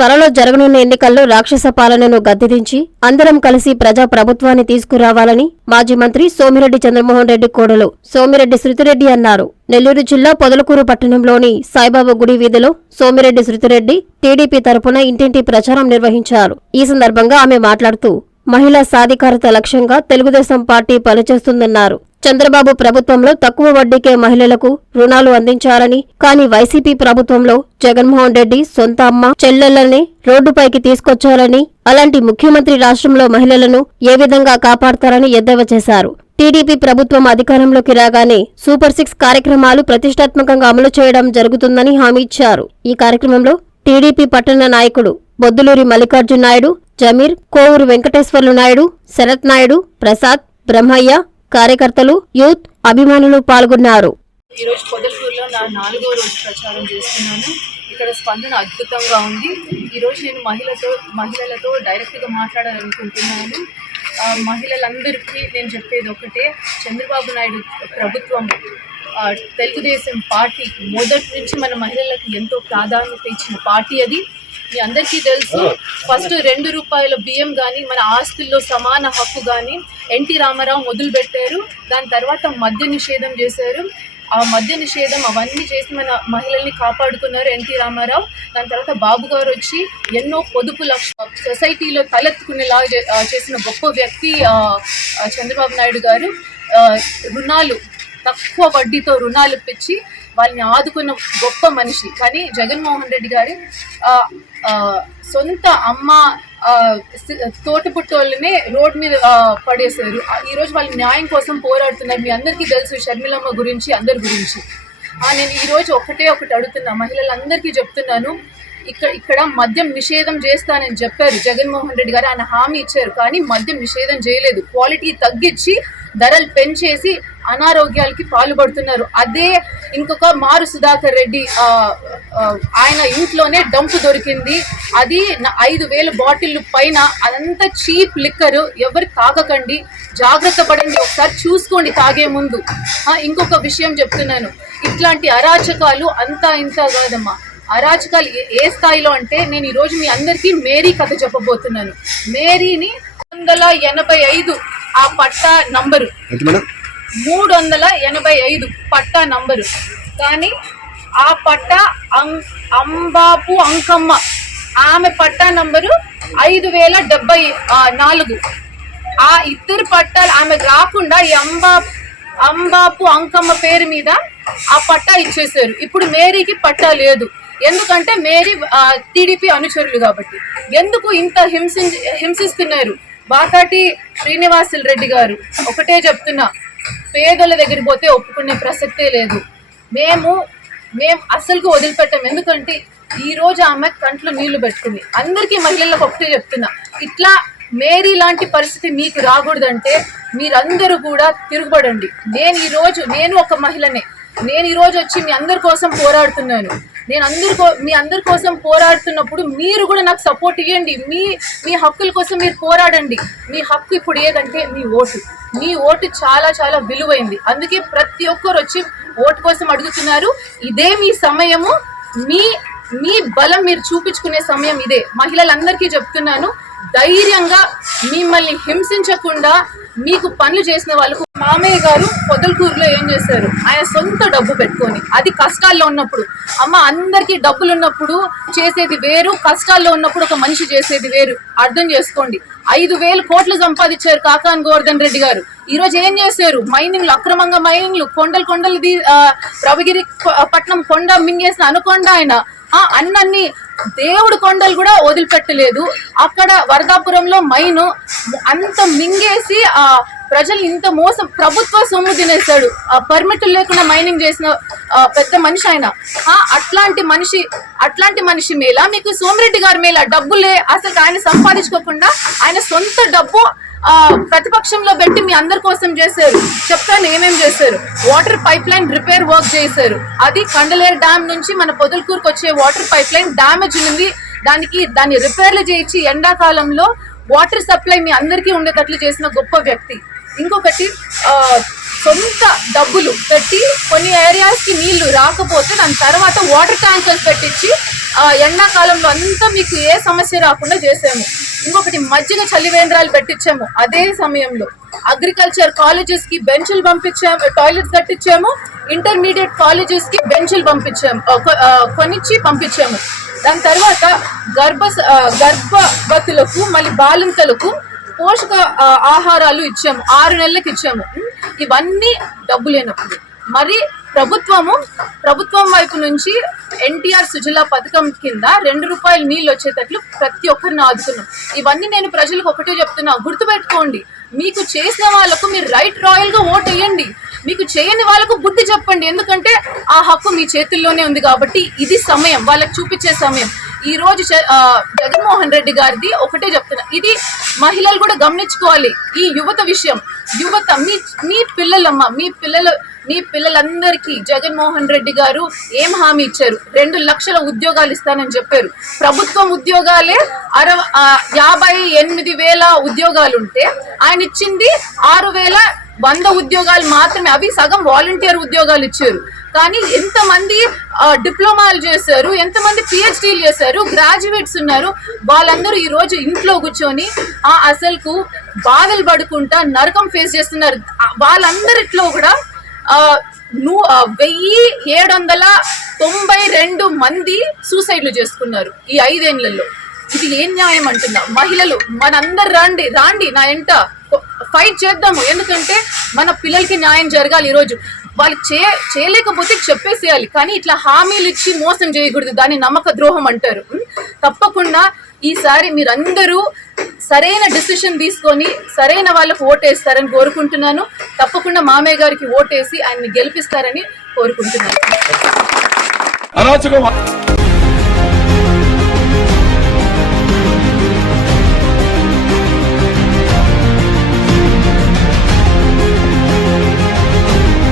త్వరలో జరగనున్న ఎన్నికల్లో రాక్షస పాలనను గద్దెదించి అందరం కలిసి ప్రజా ప్రభుత్వాన్ని తీసుకురావాలని మాజీ మంత్రి సోమిరెడ్డి చంద్రమోహన్ రెడ్డి కోడలు సోమిరెడ్డి శృతిరెడ్డి అన్నారు. నెల్లూరు జిల్లా పొదలకూరు పట్టణంలోని సాయిబాబా గుడి వీధిలో సోమిరెడ్డి శృతిరెడ్డి టీడీపీ తరపున ఇంటింటి ప్రచారం నిర్వహించారు. ఈ సందర్భంగా ఆమె మాట్లాడుతూ మహిళా సాధికారత లక్ష్యంగా తెలుగుదేశం పార్టీ పనిచేస్తుందన్నారు. చంద్రబాబు ప్రభుత్వంలో తక్కువ వడ్డీకే మహిళలకు రుణాలు అందించాలని, కానీ వైసీపీ ప్రభుత్వంలో జగన్మోహన్ రెడ్డి సొంత అమ్మ చెల్లెళ్లని రోడ్డుపైకి తీసుకొచ్చారని, అలాంటి ముఖ్యమంత్రి రాష్ట్రంలో మహిళలను ఏ విధంగా కాపాడతారని ఎద్దేవా చేశారు. టీడీపీ ప్రభుత్వం అధికారంలోకి రాగానే సూపర్ 6 కార్యక్రమాలు ప్రతిష్టాత్మకంగా అమలు చేయడం జరుగుతుందని హామీ ఇచ్చారు. ఈ కార్యక్రమంలో టీడీపీ పట్టణ నాయకుడు బొద్దులూరి మల్లికార్జున నాయుడు, జమీర్, కోవూరు వెంకటేశ్వర్లు నాయుడు, శరత్ నాయుడు, ప్రసాద్, బ్రహ్మయ్య, కార్యకర్తలు, యూత్, అభిమానులు పాల్గొన్నారు. ఈ రోజు పొదలకూరులో నా 4వ రోజు ప్రచారం చేస్తున్నాను. ఇక్కడ స్పందన అద్భుతంగా ఉంది. ఈ రోజు నేను మహిళలతో డైరెక్ట్గా మాట్లాడాలనుకుంటున్నాను. మహిళలందరికీ నేను చెప్పేది ఒకటే, చంద్రబాబు నాయుడు ప్రభుత్వం తెలుగుదేశం పార్టీ మొదటి నుంచి మన మహిళలకు ఎంతో ప్రాధాన్యత ఇచ్చిన పార్టీ అది. మీ అందరికీ తెలుసు, ఫస్ట్ 2 రూపాయల బియ్యం కానీ మన ఆస్తుల్లో సమాన హక్కు కానీ ఎన్టీ రామారావు మొదలుపెట్టారు. దాని తర్వాత మద్య నిషేధం చేశారు. ఆ మద్య నిషేధం అవన్నీ చేసి మన మహిళల్ని కాపాడుకున్నారు ఎన్టీ రామారావు. దాని తర్వాత బాబు గారు వచ్చి ఎన్నో పొదుపు సొసైటీలో తలెత్తుకునేలాగా చేసిన గొప్ప వ్యక్తి చంద్రబాబు నాయుడు గారు. రుణాలు తక్కువ వడ్డీతో రుణాలు ఇప్పించి వాళ్ళని ఆదుకున్న గొప్ప మనిషి. కానీ జగన్మోహన్ రెడ్డి గారి సొంత అమ్మ తోటపుట్టోళ్ళనే రోడ్ మీద పడేశారు. ఈరోజు వాళ్ళు న్యాయం కోసం పోరాడుతున్నారు. మీ అందరికీ తెలుసు షర్మిలమ్మ గురించి, అందరి గురించి. నేను ఈరోజు ఒకటి అడుగుతున్నా, మహిళలందరికీ చెప్తున్నాను, ఇక్కడ మద్యం నిషేధం చేస్తానని చెప్పారు జగన్మోహన్ రెడ్డి గారు, ఆయన హామీ ఇచ్చారు. కానీ మద్యం నిషేధం చేయలేదు. క్వాలిటీ తగ్గించి ధరలు పెంచేసి అనారోగ్యాలకి పాల్పడుతున్నారు. అదే ఇంకొక మారు సుధాకర్ రెడ్డి ఆయన ఇంట్లోనే డంపు దొరికింది. అది 5,000 బాటిళ్ళు పైన. అదంతా చీప్ లిక్కర్. ఎవరు తాగకండి, జాగ్రత్త పడండి, ఒకసారి చూసుకోండి తాగే ముందు. ఇంకొక విషయం చెప్తున్నాను, ఇట్లాంటి అరాచకాలు అంతా ఇంత కాదమ్మా. అరాచకాలు ఏ స్థాయిలో అంటే, నేను ఈరోజు మీ అందరికీ మేరీ కథ చెప్పబోతున్నాను. మేరీని 385 ఆ పట్టా నంబరు, 385 పట్టా నంబరు. కానీ ఆ పట్టా అంబాపు అంకమ్మ, ఆమె పట్టా నంబరు 5074. ఆ ఇద్దరు పట్టాలు ఆమె రాకుండా అంబాపు అంకమ్మ పేరు మీద ఆ పట్టా ఇచ్చేసారు. ఇప్పుడు మేరీకి పట్టా లేదు. ఎందుకంటే మేరీ టీడీపీ అనుచరులు కాబట్టి. ఎందుకు ఇంత హింసిస్తున్నారు? బాకాటి శ్రీనివాసులు రెడ్డి గారు ఒకటే చెప్తున్నా, పేదల దగ్గర పోతే ఒప్పుకునే ప్రసక్తే లేదు. మేము అసలుకు వదిలిపెట్టాం. ఎందుకంటే ఈరోజు ఆమె కంట్లో నీళ్లు పెట్టుకుంది. అందరికీ మహిళలకు ఒకటే చెప్తున్నా, ఇట్లా మేరీ లాంటి పరిస్థితి మీకు రాకూడదంటే మీరందరూ కూడా తిరుగుబడండి. నేను ఒక మహిళనే. నేను ఈరోజు వచ్చి మీ అందరి కోసం పోరాడుతున్నాను. మీ అందరి కోసం పోరాడుతున్నప్పుడు మీరు కూడా నాకు సపోర్ట్ ఇవ్వండి. మీ హక్కుల కోసం మీరు పోరాడండి. మీ హక్కు ఇప్పుడు ఏదంటే మీ ఓటు చాలా చాలా విలువైంది. అందుకే ప్రతి ఒక్కరు వచ్చి ఓటు కోసం అడుగుతున్నారు. ఇదే మీ సమయము. మీ బలం మీరు చూపించుకునే సమయం ఇదే. మహిళలందరికీ చెప్తున్నాను, ధైర్యంగా మిమ్మల్ని హింసించకుండా మీకు పనులు చేసిన వాళ్ళకు. మామయ్య గారు పొదలకూరులో ఏం చేశారు? ఆయన సొంత డబ్బు పెట్టుకొని, అది కష్టాల్లో ఉన్నప్పుడు. అమ్మ, అందరికీ డబ్బులు ఉన్నప్పుడు చేసేది వేరు, కష్టాల్లో ఉన్నప్పుడు ఒక మనిషి చేసేది వేరు. అర్థం చేసుకోండి. 5,000 కోట్లు సంపాదించారు కాకాని గోవర్ధన్ రెడ్డి గారు. ఈరోజు ఏం చేశారు? మైనింగ్లు, అక్రమంగా మైనింగ్లు, కొండలది రవిగిరి పట్నం కొండ మింగేసిన అనుకొండ ఆయన. అన్నీ దేవుడు కొండలు కూడా వదిలిపెట్టలేదు. అక్కడ వరదాపురంలో మైను అంత మింగేసి ప్రజలు ఇంత మోసం, ప్రభుత్వ సొమ్ము తినేశాడు. పర్మిట్లు లేకుండా మైనింగ్ చేసిన పెద్ద మనిషి ఆయన. అట్లాంటి మనిషి మేళ మీకు సోమిరెడ్డి గారి మేళ? డబ్బులే అసలు ఆయన సంపాదించుకోకుండా ఆయన సొంత డబ్బు ప్రతిపక్షంలో పెట్టి మీ అందరి కోసం చేశారు. చెప్తాను ఏమేం చేశారు. Water pipe line repair work చేశారు. అది కండలేరు డ్యామ్ నుంచి మన పొదలకూరుకు వచ్చే వాటర్ పైప్ లైన్ డ్యామేజ్ ఉంది. దాన్ని రిపేర్లు చేయించి ఎండాకాలంలో వాటర్ సప్లై మీ అందరికీ ఉండేటట్లు చేసిన గొప్ప వ్యక్తి. ఇంకొకటి సొంత డబ్బులు పెట్టి కొన్ని ఏరియాస్కి నీళ్లు రాకపోతే దాని తర్వాత వాటర్ ట్యాంకర్స్ పెట్టించి ఎండాకాలంలో అంతా మీకు ఏ సమస్య రాకుండా చేసాము. ఇంకొకటి మజ్జిగ చలివేంద్రాలు పెట్టించాము. అదే సమయంలో అగ్రికల్చర్ కాలేజెస్ కి బెంచ్లు పంపించాము, టాయిలెట్స్ కట్టించాము. ఇంటర్మీడియట్ కాలేజెస్ కి బెంచ్లు కొనిచ్చి పంపించాము. దాని తర్వాత గర్భవతులకు మళ్ళీ బాలింతలకు పోషక ఆహారాలు ఇచ్చాము, 6 నెలలకు ఇచ్చాము. ఇవన్నీ డబ్బు లేనప్పుడు మరి ప్రభుత్వం వైపు నుంచి ఎన్టీఆర్ సుజలా పథకం కింద 2 రూపాయలు నీళ్ళు వచ్చేటట్లు ప్రతి ఒక్కరిని ఆదుకున్నాం. ఇవన్నీ నేను ప్రజలకు ఒకటే చెప్తున్నా, గుర్తుపెట్టుకోండి. మీకు చేసిన వాళ్ళకు మీరు రైట్ రాయల్ గా ఓట్ వేయండి, మీకు చేయని వాళ్ళకు బుద్ధి చెప్పండి. ఎందుకంటే ఆ హక్కు మీ చేతుల్లోనే ఉంది కాబట్టి ఇది సమయం, వాళ్ళకి చూపించే సమయం. ఈ రోజు జగన్మోహన్ రెడ్డి గారిది ఒకటే చెప్తున్నా, ఇది మహిళలు కూడా గమనించుకోవాలి. ఈ యువత విషయం, యువత మీ పిల్లలమ్మ, మీ పిల్లలందరికీ జగన్మోహన్ రెడ్డి గారు ఏం హామీ ఇచ్చారు? 2 లక్షల ఉద్యోగాలు ఇస్తానని చెప్పారు. ప్రభుత్వం ఉద్యోగాలే 58,000 ఉద్యోగాలుంటే ఆయన ఇచ్చింది 6,100 ఉద్యోగాలు మాత్రమే. అవి సగం వాలంటీర్ ఉద్యోగాలు ఇచ్చారు. కానీ ఎంతమంది డిప్లొమాలు చేశారు, ఎంతమంది పిహెచ్డీలు చేశారు, గ్రాడ్యుయేట్స్ ఉన్నారు. వాళ్ళందరూ ఈ రోజు ఇంట్లో కూర్చొని అసలుకు బాధలు పడుకుంటా నరకం ఫేస్ చేస్తున్నారు. వాళ్ళందరిట్లో కూడా 1,792 మంది సూసైడ్లు చేసుకున్నారు ఈ 5 ఏళ్లలో. ఇది ఏం న్యాయం అంటున్నా? మహిళలు మనందరు రాండి నా ఎంట ఫైట్ చేద్దాము. ఎందుకంటే మన పిల్లలకి న్యాయం జరగాలి. ఈరోజు వాళ్ళు చేయలేకపోతే చెప్పేసేయాలి, కానీ ఇట్లా హామీలు ఇచ్చి మోసం చేయకూడదు. దాన్ని నమ్మక ద్రోహం అంటారు. తప్పకుండా ఈసారి మీరందరూ సరైన డిసిషన్ తీసుకొని సరైన వాళ్ళకు ఓటేస్తారని కోరుకుంటున్నాను. తప్పకుండా మామయ్య గారికి ఓటేసి ఆయన్ని గెలిపిస్తారని కోరుకుంటున్నాను.